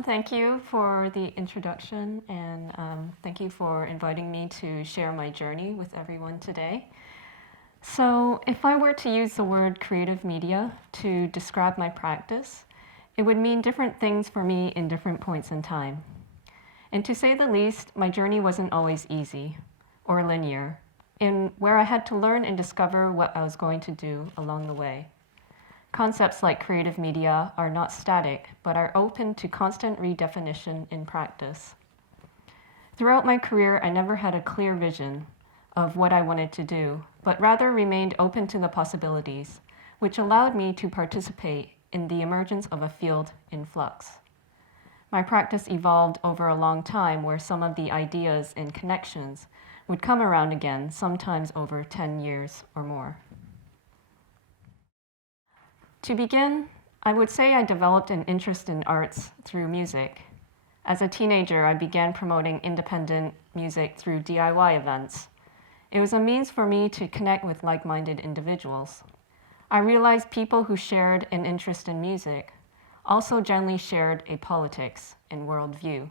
everyone. Thank you for the introduction, and thank you for inviting me to share my journey with everyone today. So, if I were to use the word creative media to describe my practice, it would mean different things for me in different points in time. And to say the least, my journey wasn't always easy or linear, in where I had to learn and discover what I was going to do along the way. Concepts like creative media are not static, but are open to constant redefinition in practice. Throughout my career, I never had a clear vision of what I wanted to do, but rather remained open to the possibilities, which allowed me to participate in the emergence of a field in flux. My practice evolved over a long time, where some of the ideas and connections would come around again, sometimes over 10 years or more. To begin, I would say I developed an interest in arts through music. As a teenager, I began promoting independent music through DIY events. It was a means for me to connect with like-minded individuals. I realized people who shared an interest in music also generally shared a politics and worldview.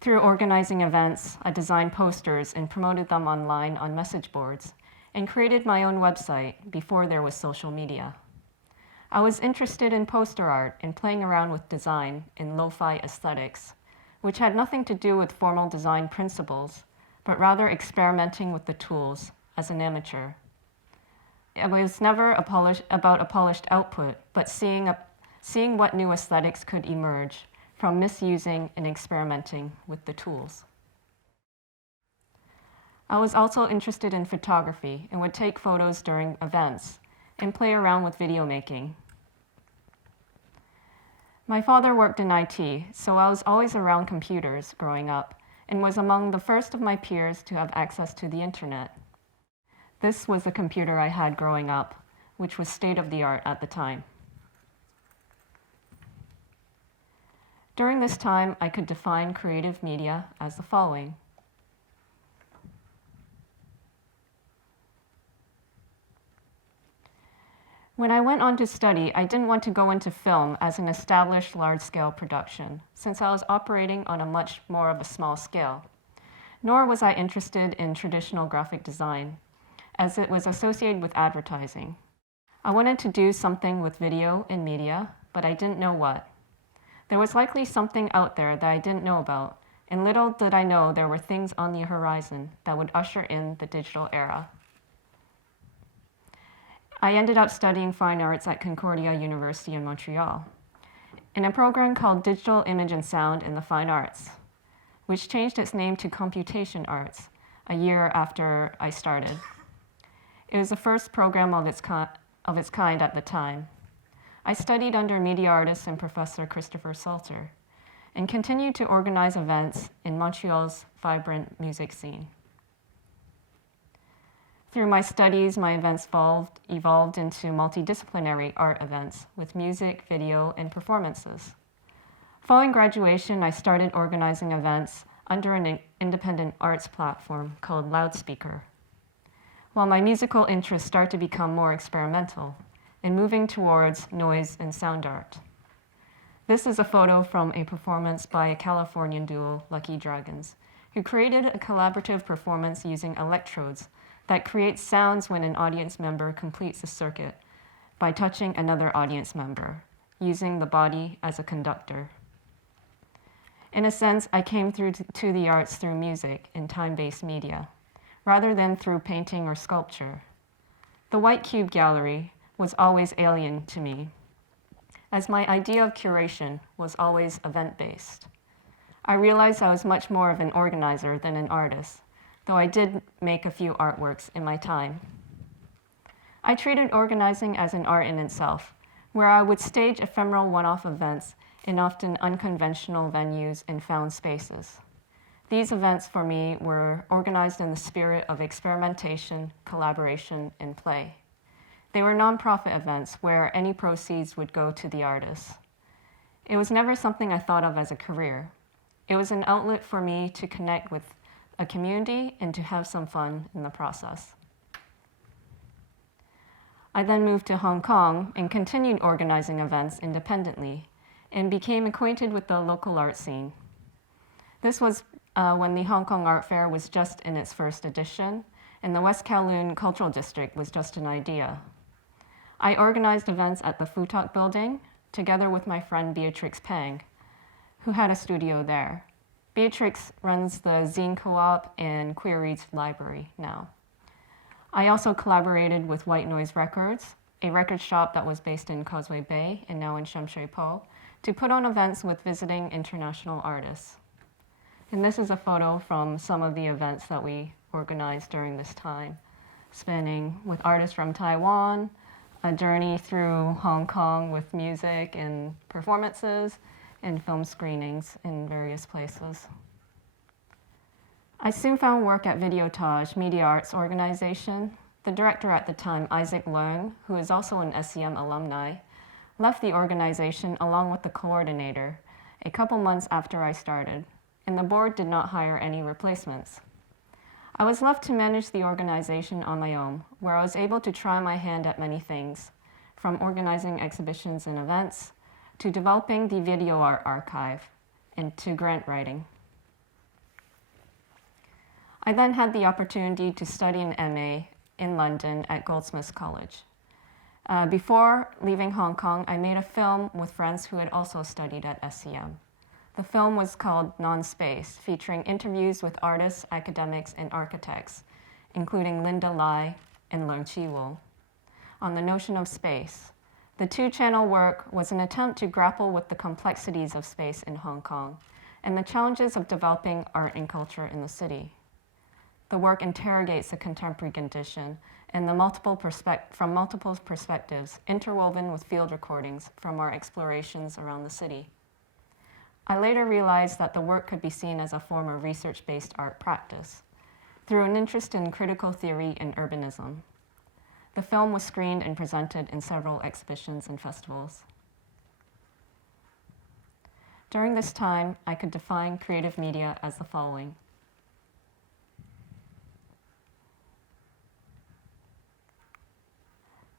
Through organizing events, I designed posters and promoted them online on message boards, and created my own website before there was social media. I was interested in poster art and playing around with design in lo-fi aesthetics, which had nothing to do with formal design principles, but rather experimenting with the tools as an amateur. It was never about a polished output, but seeing what new aesthetics could emerge from misusing and experimenting with the tools. I was also interested in photography and would take photos during events and play around with video making. My father worked in IT, so I was always around computers growing up and was among the first of my peers to have access to the internet. This was the computer I had growing up, which was state-of-the-art at the time. During this time, I could define creative media as the following. When I went on to study, I didn't want to go into film as an established large-scale production, since I was operating on a much more of a small scale. Nor was I interested in traditional graphic design, as it was associated with advertising. I wanted to do something with video and media, but I didn't know what. There was likely something out there that I didn't know about, and little did I know there were things on the horizon that would usher in the digital era. I ended up studying fine arts at Concordia University in Montreal, in a program called Digital Image and Sound in the Fine Arts, which changed its name to Computation Arts a year after I started. It was the first program of its kind at the time. I studied under media artist and Professor Christopher Salter, and continued to organize events in Montreal's vibrant music scene. Through my studies, my events evolved into multidisciplinary art events with music, video, and performances. Following graduation, I started organizing events under an independent arts platform called Loudspeaker, while my musical interests started to become more experimental and moving towards noise and sound art. This is a photo from a performance by a Californian duo, Lucky Dragons, who created a collaborative performance using electrodes that creates sounds when an audience member completes a circuit by touching another audience member, using the body as a conductor. In a sense, I came to the arts through music and time-based media, rather than through painting or sculpture. The White Cube Gallery was always alien to me, as my idea of curation was always event-based. I realized I was much more of an organizer than an artist, though I did make a few artworks in my time. I treated organizing as an art in itself, where I would stage ephemeral one-off events in often unconventional venues and found spaces. These events for me were organized in the spirit of experimentation, collaboration, and play. They were nonprofit events where any proceeds would go to the artists. It was never something I thought of as a career. It was an outlet for me to connect with a community and to have some fun in the process. I then moved to Hong Kong and continued organizing events independently and became acquainted with the local art scene. This was when the Hong Kong Art Fair was just in its first edition, and the West Kowloon Cultural District was just an idea. I organized events at the Fu Tak Building, together with my friend Beatrix Pang, who had a studio there. Beatrix runs the Zine Co-op and Queer Reads Library now. I also collaborated with White Noise Records, a record shop that was based in Causeway Bay and now in Sham Shui Po, to put on events with visiting international artists. And this is a photo from some of the events that we organized during this time, spanning with artists from Taiwan, a journey through Hong Kong with music and performances, and film screenings in various places. I soon found work at Videotage Media Arts Organization. The director at the time, Isaac Leung, who is also an SEM alumni, left the organization along with the coordinator a couple months after I started, and the board did not hire any replacements. I was left to manage the organization on my own, where I was able to try my hand at many things, from organizing exhibitions and events, to developing the video art archive, and to grant writing. I then had the opportunity to study an MA in London at Goldsmiths College. Before leaving Hong Kong, I made a film with friends who had also studied at SEM. The film was called Non-Space, featuring interviews with artists, academics, and architects, including Linda Lai and Leung Chi-Wo, on the notion of space. The two-channel work was an attempt to grapple with the complexities of space in Hong Kong and the challenges of developing art and culture in the city. The work interrogates the contemporary condition and from multiple perspectives, interwoven with field recordings from our explorations around the city. I later realized that the work could be seen as a form of research-based art practice through an interest in critical theory and urbanism. The film was screened and presented in several exhibitions and festivals. During this time, I could define creative media as the following.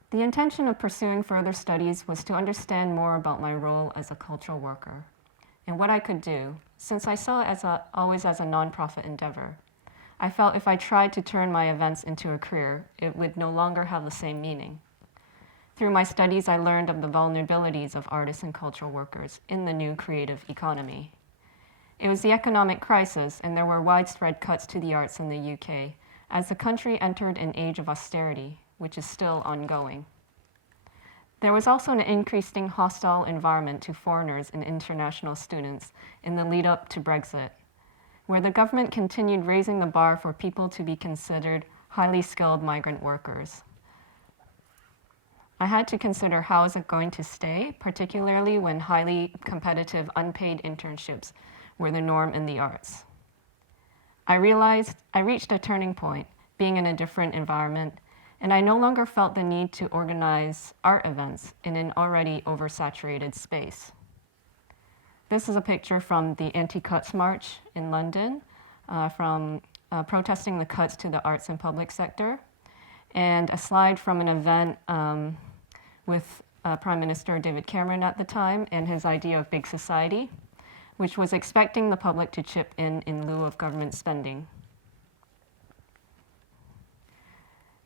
The intention of pursuing further studies was to understand more about my role as a cultural worker and what I could do, since I saw it always as a nonprofit endeavor. I felt if I tried to turn my events into a career, it would no longer have the same meaning. Through my studies, I learned of the vulnerabilities of artists and cultural workers in the new creative economy. It was the economic crisis, and there were widespread cuts to the arts in the UK as the country entered an age of austerity, which is still ongoing. There was also an increasing hostile environment to foreigners and international students in the lead up to Brexit, where the government continued raising the bar for people to be considered highly skilled migrant workers. I had to consider how is it going to stay, particularly when highly competitive unpaid internships were the norm in the arts. I realized I reached a turning point, being in a different environment, and I no longer felt the need to organize art events in an already oversaturated space. This is a picture from the Anti-Cuts March in London, from protesting the cuts to the arts and public sector, and a slide from an event with Prime Minister David Cameron at the time and his idea of big society, which was expecting the public to chip in lieu of government spending.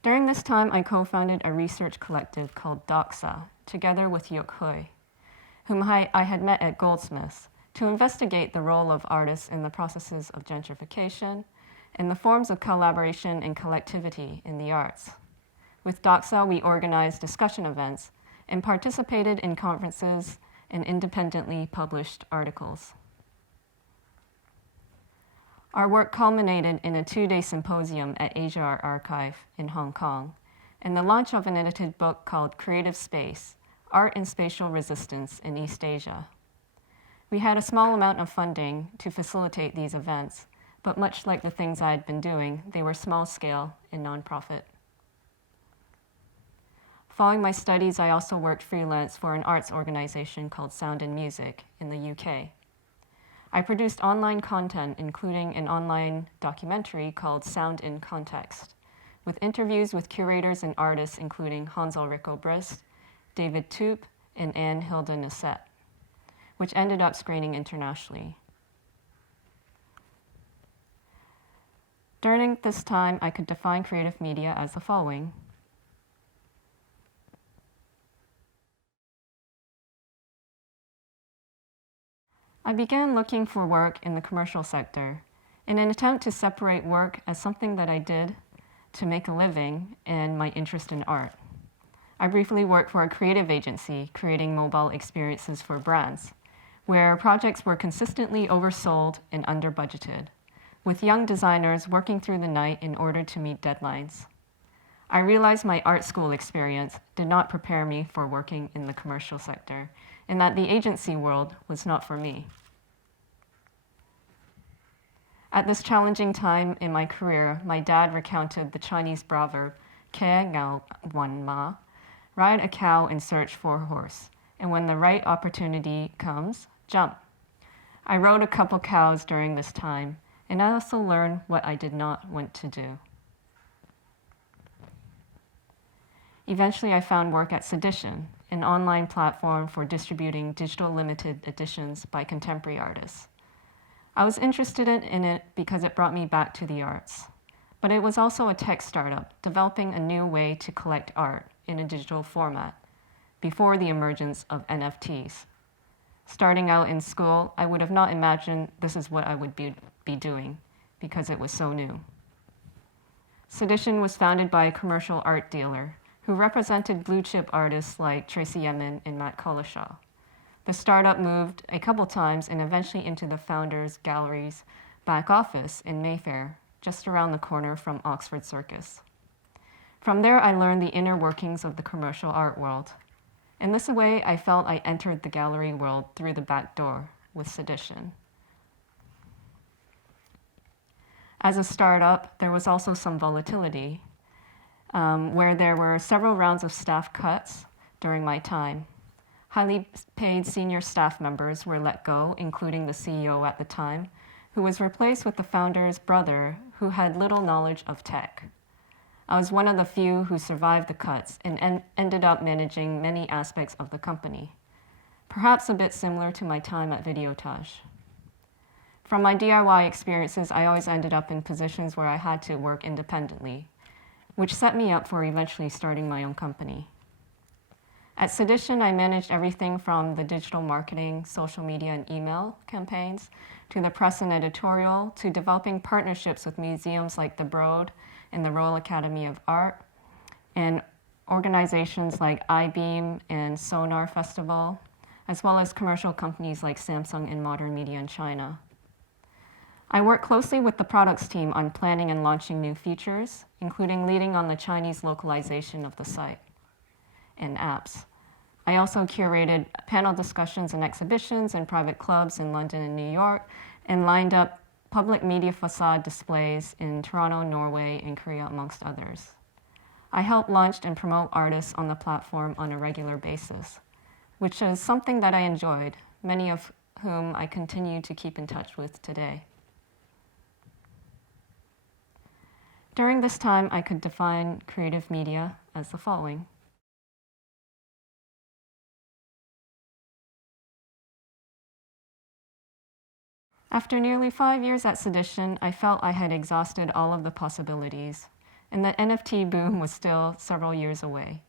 During this time, I co-founded a research collective called Doxa, together with Yuk Hui, whom I had met at Goldsmiths, to investigate the role of artists in the processes of gentrification and the forms of collaboration and collectivity in the arts. With Doxa, we organized discussion events and participated in conferences and independently published articles. Our work culminated in a 2-day symposium at Asia Art Archive in Hong Kong and the launch of an edited book called Creative Space, Art and Spatial Resistance in East Asia. We had a small amount of funding to facilitate these events, but much like the things I had been doing, they were small scale and nonprofit. Following my studies, I also worked freelance for an arts organization called Sound and Music in the UK. I produced online content, including an online documentary called Sound in Context, with interviews with curators and artists including Hans Ulrich Obrist, David Toop, and Anne Hilda Nissette, which ended up screening internationally. During this time, I could define creative media as the following. I began looking for work in the commercial sector in an attempt to separate work as something that I did to make a living and my interest in art. I briefly worked for a creative agency creating mobile experiences for brands, where projects were consistently oversold and under-budgeted, with young designers working through the night in order to meet deadlines. I realized my art school experience did not prepare me for working in the commercial sector, and that the agency world was not for me. At this challenging time in my career, my dad recounted the Chinese proverb, "Ke ngao wan ma," ride a cow in search for a horse, and when the right opportunity comes, jump. I rode a couple cows during this time, and I also learned what I did not want to do. Eventually, I found work at Sedition, an online platform for distributing digital limited editions by contemporary artists. I was interested in it because it brought me back to the arts, but it was also a tech startup developing a new way to collect art in a digital format before the emergence of NFTs. Starting out in school, I would have not imagined this is what I would be doing because it was so new. Sedition was founded by a commercial art dealer who represented blue chip artists like Tracy Emin and Matt Collishaw. The startup moved a couple times and eventually into the founder's gallery's back office in Mayfair, just around the corner from Oxford Circus. From there, I learned the inner workings of the commercial art world. In this way, I felt I entered the gallery world through the back door with Sedition. As a startup, there was also some volatility, where there were several rounds of staff cuts during my time. Highly paid senior staff members were let go, including the CEO at the time, who was replaced with the founder's brother, who had little knowledge of tech. I was one of the few who survived the cuts and ended up managing many aspects of the company, perhaps a bit similar to my time at Videotage. From my DIY experiences, I always ended up in positions where I had to work independently, which set me up for eventually starting my own company. At Sedition, I managed everything from the digital marketing, social media, and email campaigns, to the press and editorial, to developing partnerships with museums like the Broad and the Royal Academy of Art, and organizations like iBeam and Sonar Festival, as well as commercial companies like Samsung and Modern Media in China. I work closely with the products team on planning and launching new features, including leading on the Chinese localization of the site and apps. I also curated panel discussions and exhibitions in private clubs in London and New York, and lined up public media facade displays in Toronto, Norway, and Korea, amongst others. I help launch and promote artists on the platform on a regular basis, which is something that I enjoyed, many of whom I continue to keep in touch with today. During this time, I could define creative media as the following. After nearly 5 years at Sedition, I felt I had exhausted all of the possibilities, and the NFT boom was still several years away.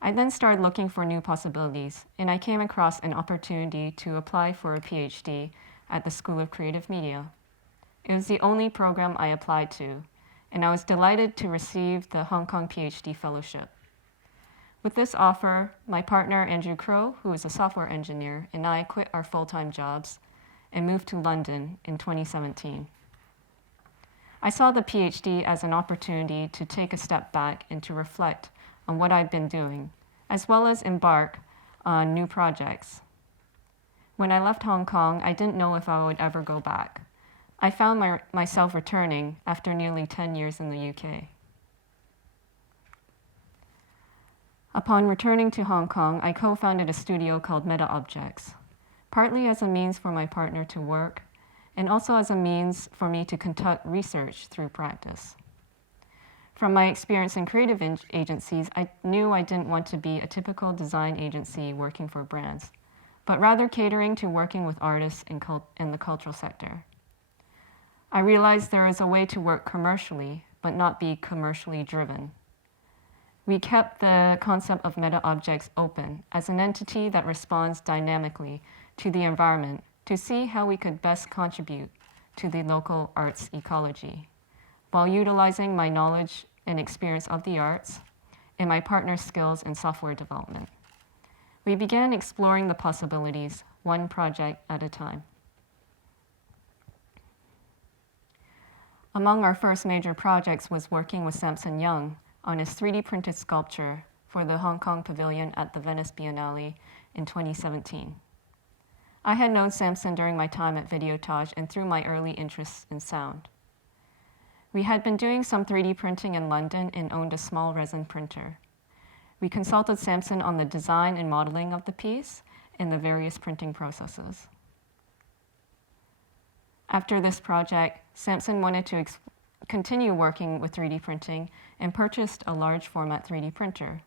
I then started looking for new possibilities, and I came across an opportunity to apply for a PhD at the School of Creative Media. It was the only program I applied to, and I was delighted to receive the Hong Kong PhD fellowship. With this offer, my partner Andrew Crow, who is a software engineer, and I quit our full-time jobs and moved to London in 2017. I saw the PhD as an opportunity to take a step back and to reflect on what I've been doing, as well as embark on new projects. When I left Hong Kong, I didn't know if I would ever go back. I found myself returning after nearly 10 years in the UK. Upon returning to Hong Kong, I co-founded a studio called Meta Objects, partly as a means for my partner to work, and also as a means for me to conduct research through practice. From my experience in creative agencies, I knew I didn't want to be a typical design agency working for brands, but rather catering to working with artists in the cultural sector. I realized there is a way to work commercially, but not be commercially driven. We kept the concept of meta objects open as an entity that responds dynamically to the environment to see how we could best contribute to the local arts ecology, while utilizing my knowledge and experience of the arts and my partner's skills in software development. We began exploring the possibilities, one project at a time. Among our first major projects was working with Samson Young on his 3D printed sculpture for the Hong Kong Pavilion at the Venice Biennale in 2017. I had known Samson during my time at Videotage and through my early interests in sound. We had been doing some 3D printing in London and owned a small resin printer. We consulted Samson on the design and modeling of the piece and the various printing processes. After this project, Samson wanted to continue working with 3D printing and purchased a large format 3D printer.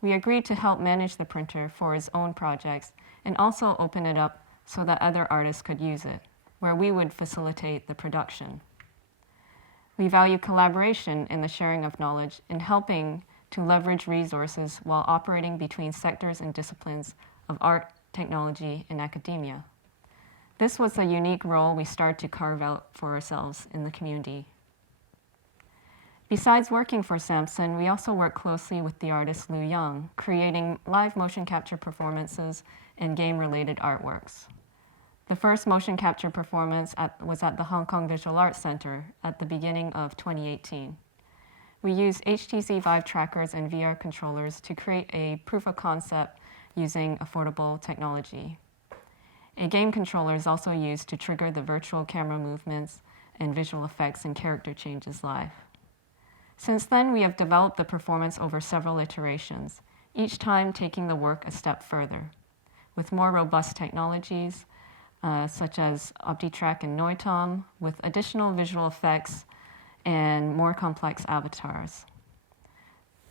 We agreed to help manage the printer for his own projects and also open it up so that other artists could use it, where we would facilitate the production. We value collaboration in the sharing of knowledge and helping to leverage resources while operating between sectors and disciplines of art, technology, and academia. This was a unique role we started to carve out for ourselves in the community. Besides working for Samson, we also work closely with the artist Lu Yang, creating live motion capture performances and game-related artworks. The first motion capture performance was at the Hong Kong Visual Arts Center at the beginning of 2018. We used HTC Vive trackers and VR controllers to create a proof of concept using affordable technology. A game controller is also used to trigger the virtual camera movements and visual effects and character changes live. Since then, we have developed the performance over several iterations, each time taking the work a step further, with more robust technologies, such as OptiTrack and Noitom, with additional visual effects and more complex avatars.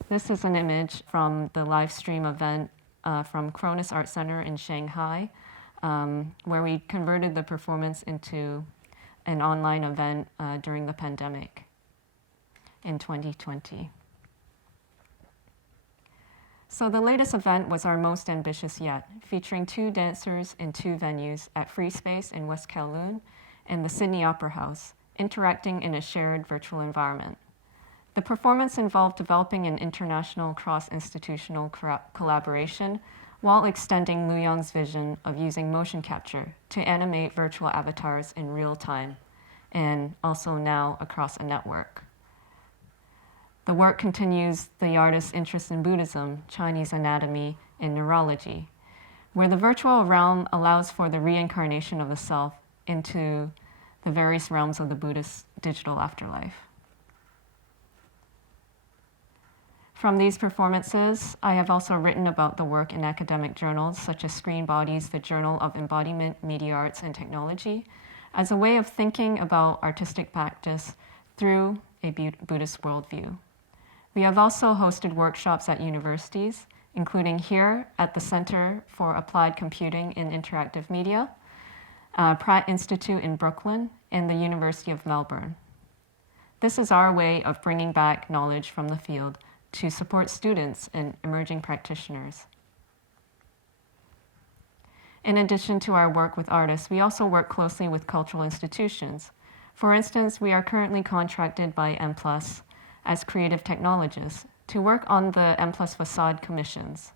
This is an image from the live stream event from Cronus Art Center in Shanghai, where we converted the performance into an online event during the pandemic in 2020. So the latest event was our most ambitious yet, featuring 2 dancers in 2 venues at Free Space in West Kowloon and the Sydney Opera House, interacting in a shared virtual environment. The performance involved developing an international cross-institutional collaboration while extending Lu Yang's vision of using motion capture to animate virtual avatars in real time, and also now across a network. The work continues the artist's interest in Buddhism, Chinese anatomy, and neurology, where the virtual realm allows for the reincarnation of the self into the various realms of the Buddhist digital afterlife. From these performances, I have also written about the work in academic journals such as Screen Bodies, the Journal of Embodiment, Media Arts, and Technology, as a way of thinking about artistic practice through a Buddhist worldview. We have also hosted workshops at universities, including here at the Center for Applied Computing in Interactive Media, Pratt Institute in Brooklyn, and the University of Melbourne. This is our way of bringing back knowledge from the field to support students and emerging practitioners. In addition to our work with artists, we also work closely with cultural institutions. For instance, we are currently contracted by M+ as creative technologists to work on the M+ facade commissions.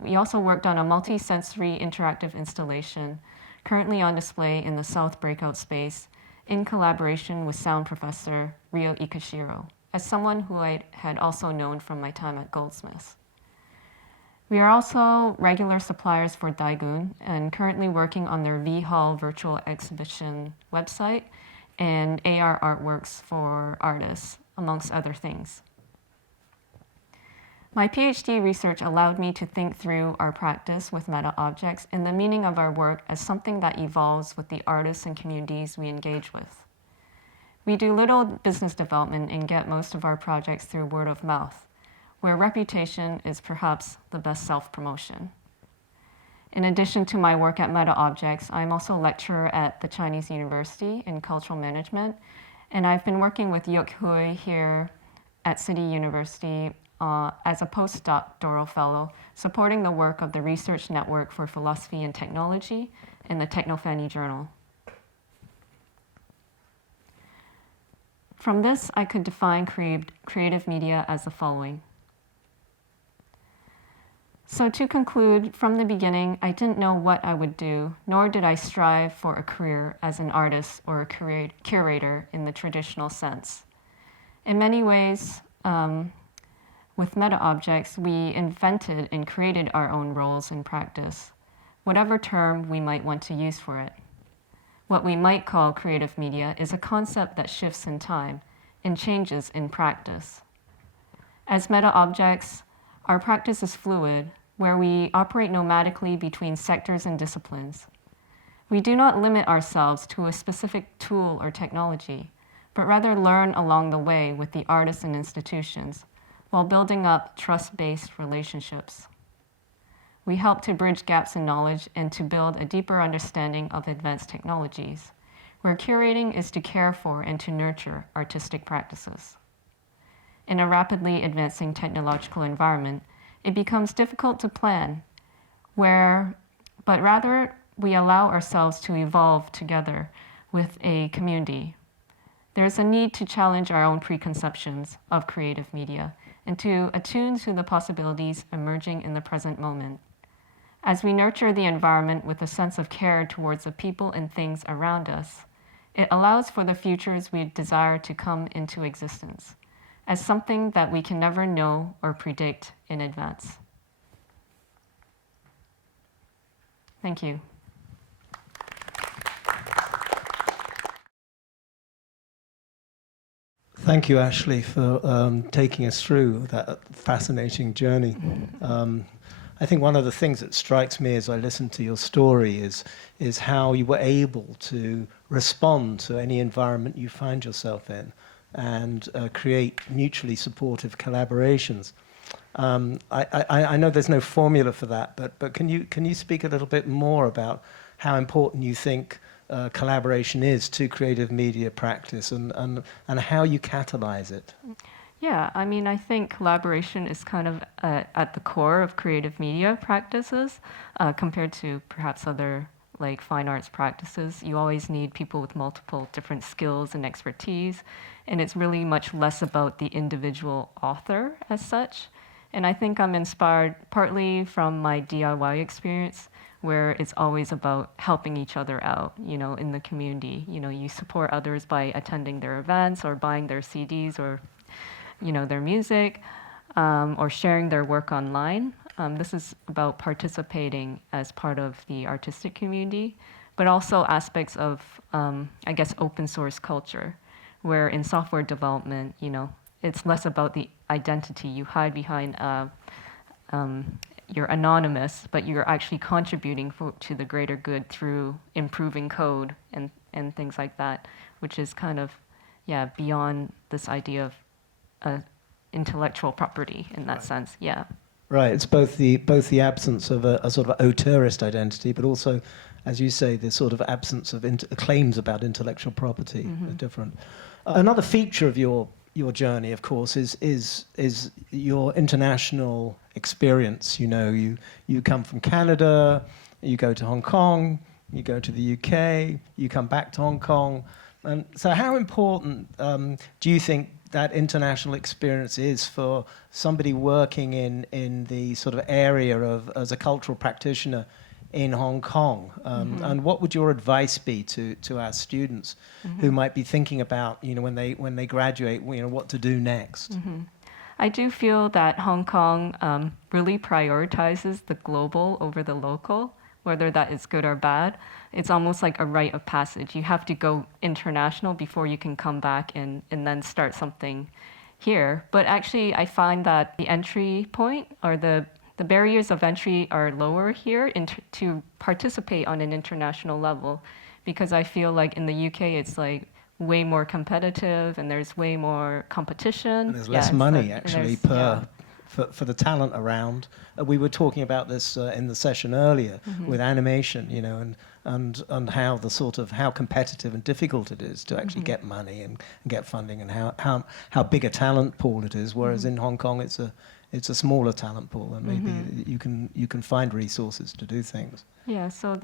We also worked on a multi-sensory interactive installation currently on display in the South Breakout Space in collaboration with sound professor Ryo Ikashiro, as someone who I had also known from my time at Goldsmiths. We are also regular suppliers for Daigun and currently working on their V-Hall virtual exhibition website and AR artworks for artists, amongst other things. My PhD research allowed me to think through our practice with meta objects and the meaning of our work as something that evolves with the artists and communities we engage with. We do little business development and get most of our projects through word of mouth, where reputation is perhaps the best self-promotion. In addition to my work at MetaObjects, I'm also a lecturer at the Chinese University in Cultural Management, and I've been working with Yuk Hui here at City University as a postdoctoral fellow, supporting the work of the Research Network for Philosophy and Technology in the Technophany Journal. From this, I could define creative media as the following. So to conclude, from the beginning, I didn't know what I would do, nor did I strive for a career as an artist or a curator in the traditional sense. In many ways, with MetaObjects, we invented and created our own roles in practice, whatever term we might want to use for it. What we might call creative media is a concept that shifts in time and changes in practice. As MetaObjects, our practice is fluid, where we operate nomadically between sectors and disciplines. We do not limit ourselves to a specific tool or technology, but rather learn along the way with the artists and institutions while building up trust-based relationships. We help to bridge gaps in knowledge and to build a deeper understanding of advanced technologies, where curating is to care for and to nurture artistic practices. In a rapidly advancing technological environment, it becomes difficult to plan, but rather we allow ourselves to evolve together with a community. There is a need to challenge our own preconceptions of creative media and to attune to the possibilities emerging in the present moment. As we nurture the environment with a sense of care towards the people and things around us, it allows for the futures we desire to come into existence as something that we can never know or predict in advance. Thank you. Thank you, Ashley, for taking us through that fascinating journey. I think one of the things that strikes me as I listen to your story is how you were able to respond to any environment you find yourself in and create mutually supportive collaborations. I know there's no formula for that, but can you speak a little bit more about how important you think collaboration is to creative media practice and how you catalyze it? Yeah, I mean, I think collaboration is kind of at the core of creative media practices compared to perhaps other like fine arts practices. You always need people with multiple different skills and expertise, and it's really much less about the individual author as such. And I think I'm inspired partly from my DIY experience, where it's always about helping each other out, in the community. You support others by attending their events or buying their CDs or, their music, or sharing their work online. This is about participating as part of the artistic community, but also aspects of, open source culture, where in software development, it's less about the identity you hide behind. You're anonymous, but you're actually contributing to the greater good through improving code and things like that, which is kind of, beyond this idea of intellectual property in that sense, Right, it's both the absence of a sort of auteurist identity, but also, as you say, the sort of absence of claims about intellectual property are different. Another feature of your journey, of course, is your international experience. You come from Canada, you go to Hong Kong, you go to the UK, you come back to Hong Kong. And so how important do you think that international experience is for somebody working in the sort of area of as a cultural practitioner in Hong Kong? And what would your advice be to our students who might be thinking about, when they graduate, what to do next? I do feel that Hong Kong really prioritizes the global over the local, whether that is good or bad. It's almost like a rite of passage. You have to go international before you can come back and then start something here. But actually, I find that the entry point or the barriers of entry are lower here to participate on an international level, because I feel like in the UK, it's like way more competitive and there's way more competition. And there's less money and actually there's- for the talent around. We were talking about this in the session earlier with animation, you know, and how the sort of how competitive and difficult it is to actually get money and get funding, and how big a talent pool it is. Whereas in Hong Kong, it's a smaller talent pool, and maybe you can find resources to do things. Yeah, so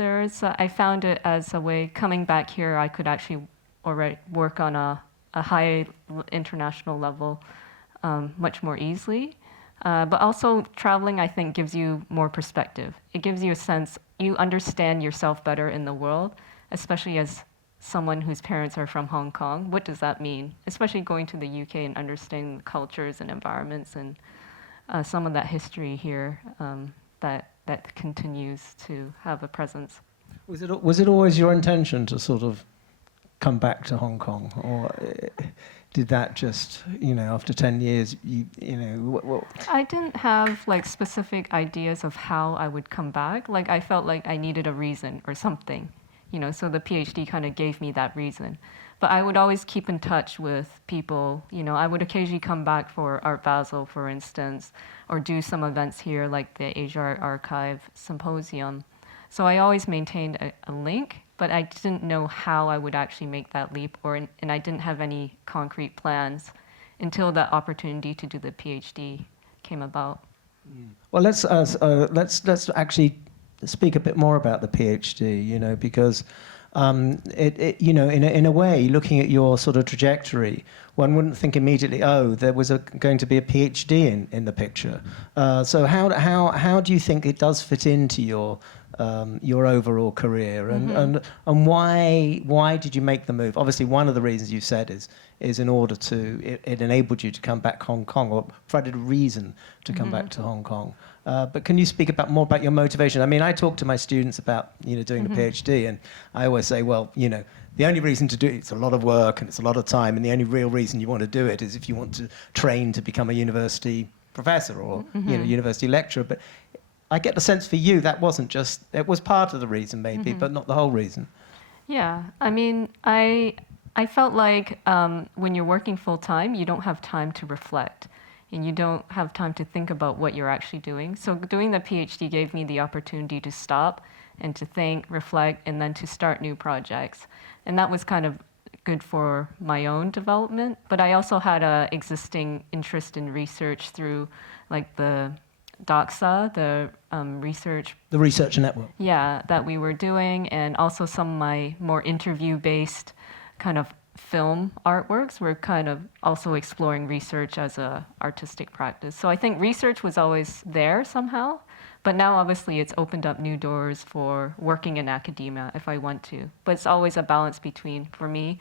I found it as a way, coming back here, I could actually already work on a high international level much more easily. But also traveling, I think, gives you more perspective. It gives you a sense, you understand yourself better in the world, especially as someone whose parents are from Hong Kong. What does that mean? Especially going to the UK and understanding the cultures and environments and some of that history here that continues to have a presence. Was it always your intention to sort of come back to Hong Kong, or did that just, you know, after 10 years, you know? I didn't have like specific ideas of how I would come back. Like I felt like I needed a reason or something, you know, so the PhD kind of gave me that reason. But I would always keep in touch with people, you know, I would occasionally come back for Art Basel, for instance, or do some events here like the Asia Art Archive Symposium. So I always maintained a link, but I didn't know how I would actually make that leap, and I didn't have any concrete plans until that opportunity to do the PhD came about. Well, let's actually speak a bit more about the PhD, you know, because you know, in a way, looking at your sort of trajectory, one wouldn't think immediately, oh, there was going to be a PhD in the picture. So how do you think it does fit into your overall career, and why did you make the move? Obviously, one of the reasons you said is in order to it enabled you to come back to Hong Kong, or provided a reason to come back to Hong Kong. But can you speak more about your motivation? I mean, I talk to my students about, you know, doing the PhD, and I always say, well, you know, the only reason to do it's a lot of work and it's a lot of time, and the only real reason you want to do it is if you want to train to become a university professor or you know, university lecturer. But I get the sense for you that wasn't just, it was part of the reason maybe, but not the whole reason. Yeah, I mean, I felt like when you're working full time, you don't have time to reflect, and you don't have time to think about what you're actually doing. So doing the PhD gave me the opportunity to stop and to think, reflect, and then to start new projects. And that was kind of good for my own development. But I also had an existing interest in research through like the DOXA, the research. The researcher network. Yeah, that we were doing, and also some of my more interview-based kind of film artworks were kind of also exploring research as a artistic practice. So I think research was always there somehow, but now obviously it's opened up new doors for working in academia if I want to. But it's always a balance for me,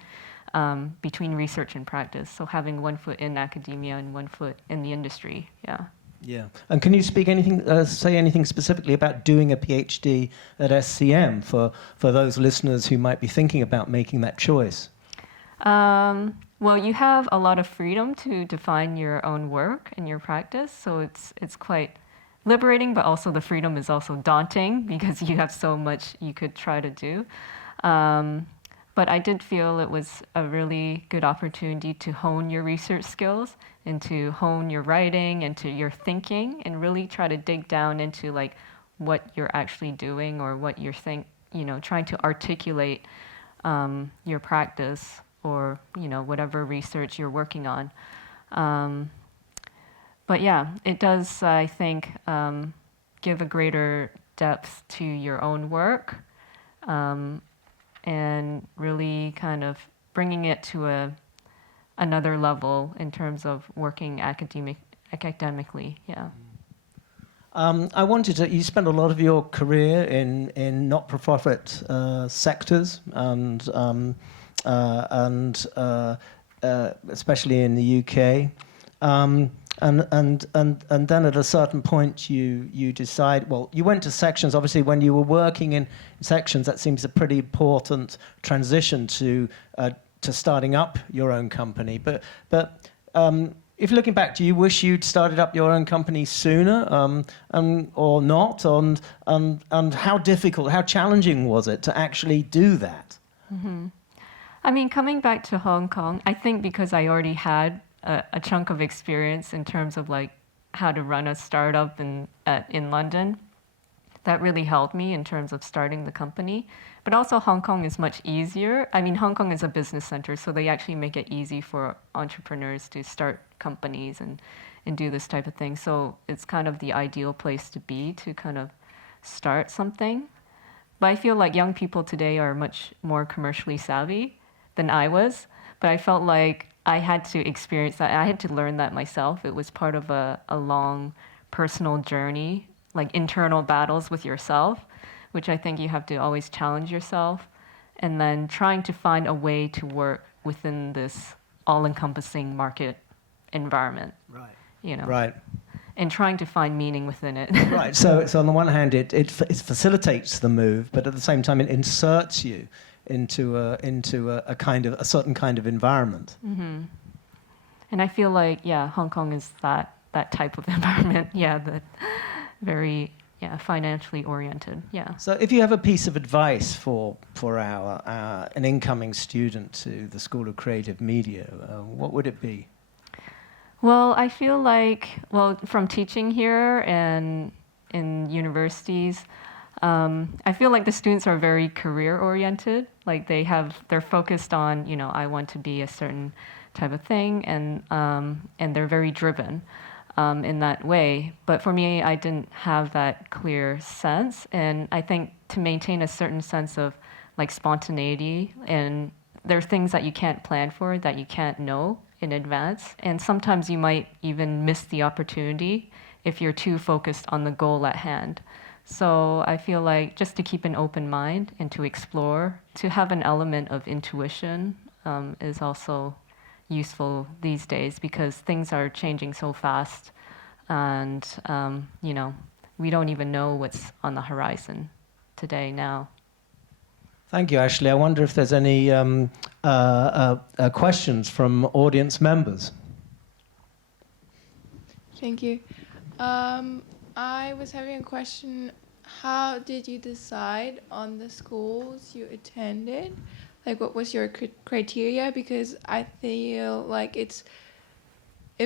between research and practice. So having one foot in academia and one foot in the industry, yeah. Yeah, and can you say anything specifically about doing a PhD at SCM for those listeners who might be thinking about making that choice? Well, you have a lot of freedom to define your own work and your practice, so it's quite liberating, but also the freedom is also daunting because you have so much you could try to do. But I did feel it was a really good opportunity to hone your research skills and to hone your writing and to your thinking and really try to dig down into like what you're actually doing or what you're trying to articulate your practice or, you know, whatever research you're working on. But yeah, it does, I think, give a greater depth to your own work. And really kind of bringing it to another level in terms of working academically, yeah. I wanted to, you spent a lot of your career in not-for-profit sectors and especially in the UK. And then at a certain point you decide, well, you went to sections. Obviously, when you were working in sections, that seems a pretty important transition to starting up your own company. But if looking back, do you wish you'd started up your own company sooner, or not? And how difficult, how challenging was it to actually do that? Mm-hmm. I mean, coming back to Hong Kong, I think because I already had a chunk of experience in terms of like how to run a startup in London, that really helped me in terms of starting the company. But also Hong Kong is much easier. I mean, Hong Kong is a business center, so they actually make it easy for entrepreneurs to start companies and do this type of thing. So it's kind of the ideal place to be to kind of start something. But I feel like young people today are much more commercially savvy than I was. But I felt like I had to experience that. I had to learn that myself. It was part of a long personal journey, like internal battles with yourself, which I think you have to always challenge yourself. And then trying to find a way to work within this all-encompassing market environment, Right. you know, Right. and trying to find meaning within it. Right. So on the one hand, it facilitates the move, but at the same time, it inserts you into a kind of a certain kind of environment. Mm-hmm. And I feel like, yeah, Hong Kong is that type of environment. Yeah, that very financially oriented. Yeah. So if you have a piece of advice for an incoming student to the School of Creative Media, what would it be? Well, I feel like, from teaching here and in universities, I feel like the students are very career oriented. Like they're focused on, I want to be a certain type of thing, and they're very driven in that way. But for me, I didn't have that clear sense, and I think to maintain a certain sense of like spontaneity, and there are things that you can't plan for, that you can't know in advance, and sometimes you might even miss the opportunity if you're too focused on the goal at hand. So I feel like just to keep an open mind and to explore, to have an element of intuition is also useful these days, because things are changing so fast, and we don't even know what's on the horizon today now. Thank you, Ashley. I wonder if there's any questions from audience members. Thank you. I was having a question. How did you decide on the schools you attended? Like, what was your criteria? Because I feel like if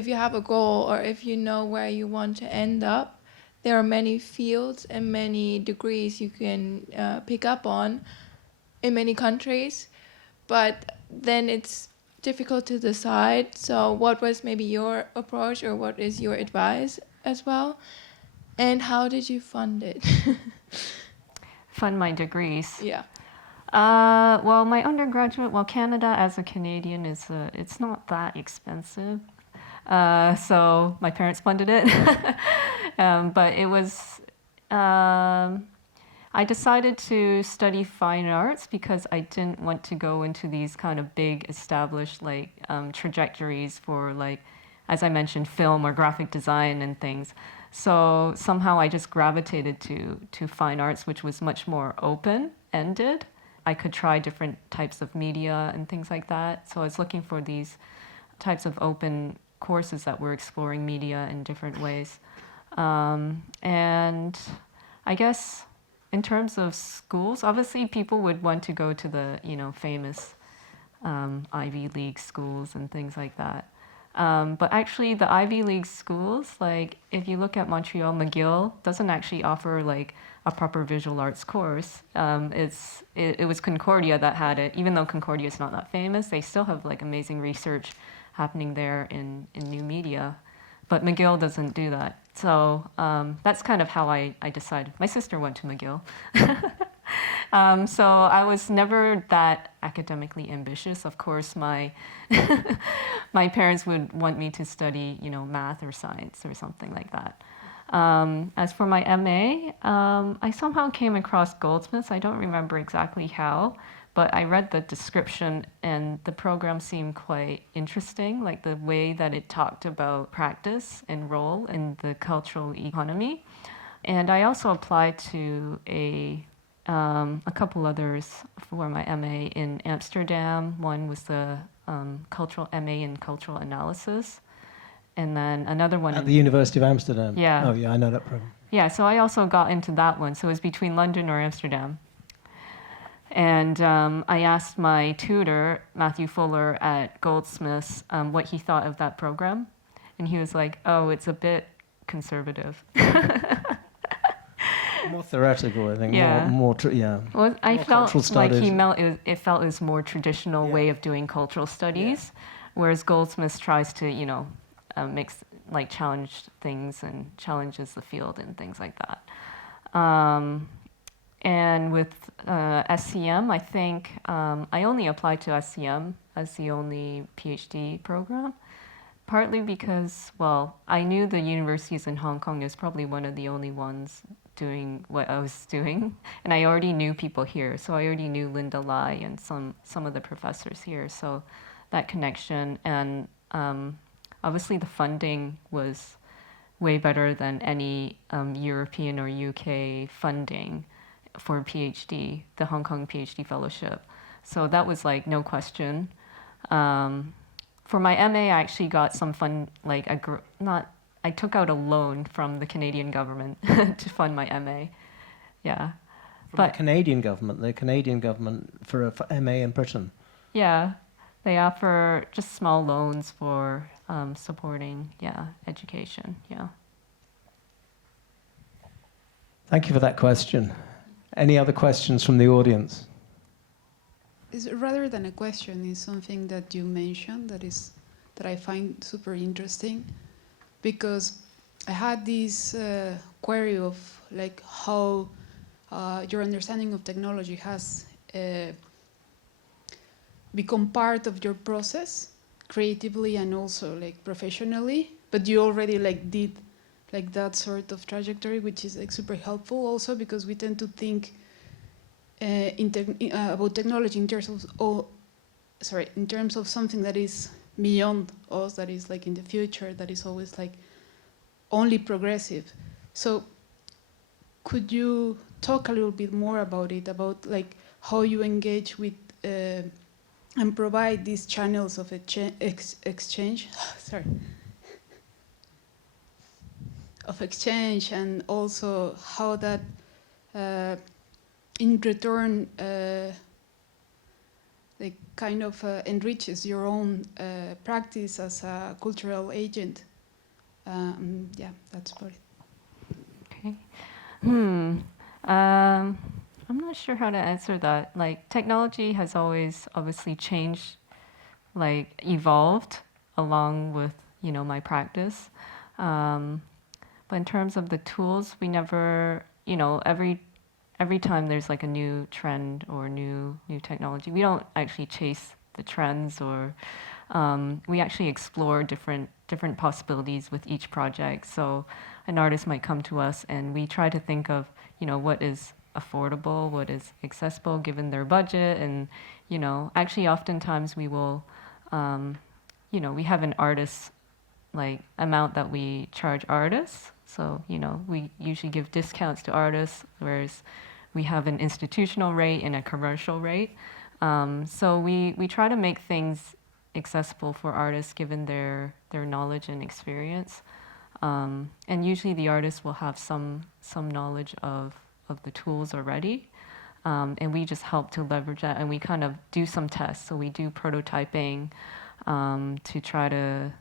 you have a goal, or if you know where you want to end up, there are many fields and many degrees you can pick up on in many countries, but then it's difficult to decide. So what was maybe your approach, or what is your advice as well? And how did you fund it? Fund my degrees. Yeah. Well, my undergraduate, Canada as a Canadian it's not that expensive. So my parents funded it. But it was, I decided to study fine arts because I didn't want to go into these kind of big established trajectories for, like, as I mentioned, film or graphic design and things. So somehow I just gravitated to fine arts, which was much more open-ended. I could try different types of media and things like that. So I was looking for these types of open courses that were exploring media in different ways. And I guess in terms of schools, obviously people would want to go to the famous Ivy League schools and things like that. But actually the Ivy League schools, like if you look at Montreal, McGill doesn't actually offer like a proper visual arts course. It was Concordia that had it. Even though Concordia is not that famous, they still have like amazing research happening there in new media. But McGill doesn't do that. So that's kind of how I decided. My sister went to McGill. So I was never that academically ambitious. Of course, my my parents would want me to study, math or science or something like that. As for my MA, I somehow came across Goldsmiths. I don't remember exactly how, but I read the description and the program seemed quite interesting, like the way that it talked about practice and role in the cultural economy. And I also applied to a couple others for my MA in Amsterdam. One was the cultural MA in cultural analysis. And then another one At the University of Amsterdam? Yeah. Oh, yeah, I know that program. Yeah, so I also got into that one. So it was between London or Amsterdam. And I asked my tutor, Matthew Fuller at Goldsmiths, what he thought of that program. And he was like, oh, it's a bit conservative. More theoretical, I think. Yeah. Yeah. Well, I More felt cultural like studies. it felt it was more traditional way of doing cultural studies, whereas Goldsmiths tries to, challenge things and challenges the field and things like that. And with SCM, I think I only applied to SCM as the only PhD program, partly because, well, I knew the universities in Hong Kong is probably one of the only ones doing what I was doing, and I already knew people here, so I already knew Linda Lai and some of the professors here, so that connection, and obviously the funding was way better than any European or UK funding for a PhD, the Hong Kong PhD fellowship. So that was like no question. For my MA, I actually got some fund, I took out a loan from the Canadian government to fund my MA. Yeah. From the Canadian government for MA in Britain. Yeah, they offer just small loans for supporting, education. Yeah. Thank you for that question. Any other questions from the audience? Is rather than a question, is something that you mentioned that I find super interesting, because I had this query of like how your understanding of technology has become part of your process creatively and also like professionally, but you already like did like that sort of trajectory, which is like super helpful also, because we tend to think about technology in terms of something that is beyond us, that is like in the future, that is always like only progressive. So could you talk a little bit more about it, about like how you engage with and provide these channels of exchange of exchange, and also how that in return like kind of enriches your own practice as a cultural agent. Yeah, that's about it. Okay. I'm not sure how to answer that. Like, technology has always obviously changed, like evolved along with, my practice. But in terms of the tools, we never, every time there's like a new trend or new technology, we don't actually chase the trends, or we actually explore different possibilities with each project. So an artist might come to us and we try to think of, what is affordable, what is accessible given their budget, and actually oftentimes we will, we have an artist like amount that we charge artists. So, we usually give discounts to artists, whereas we have an institutional rate and a commercial rate. So we try to make things accessible for artists given their knowledge and experience. And usually the artist will have some knowledge of the tools already. And we just help to leverage that, and we kind of do some tests. So we do prototyping to try to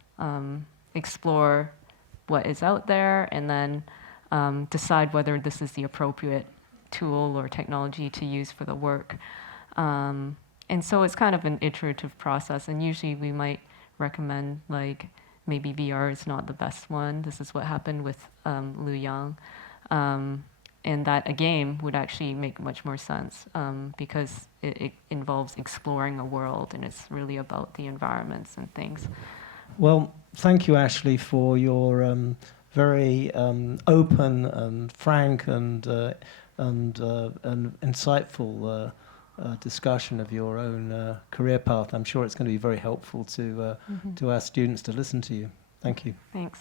explore what is out there, and then decide whether this is the appropriate tool or technology to use for the work. And so it's kind of an iterative process, and usually we might recommend like maybe VR is not the best one. This is what happened with Liu Yang. And that a game would actually make much more sense because it involves exploring a world, and it's really about the environments and things. Well, thank you, Ashley, for your very open and frank and insightful discussion of your own career path. I'm sure it's going to be very helpful to our students to listen to you. Thank you. Thanks.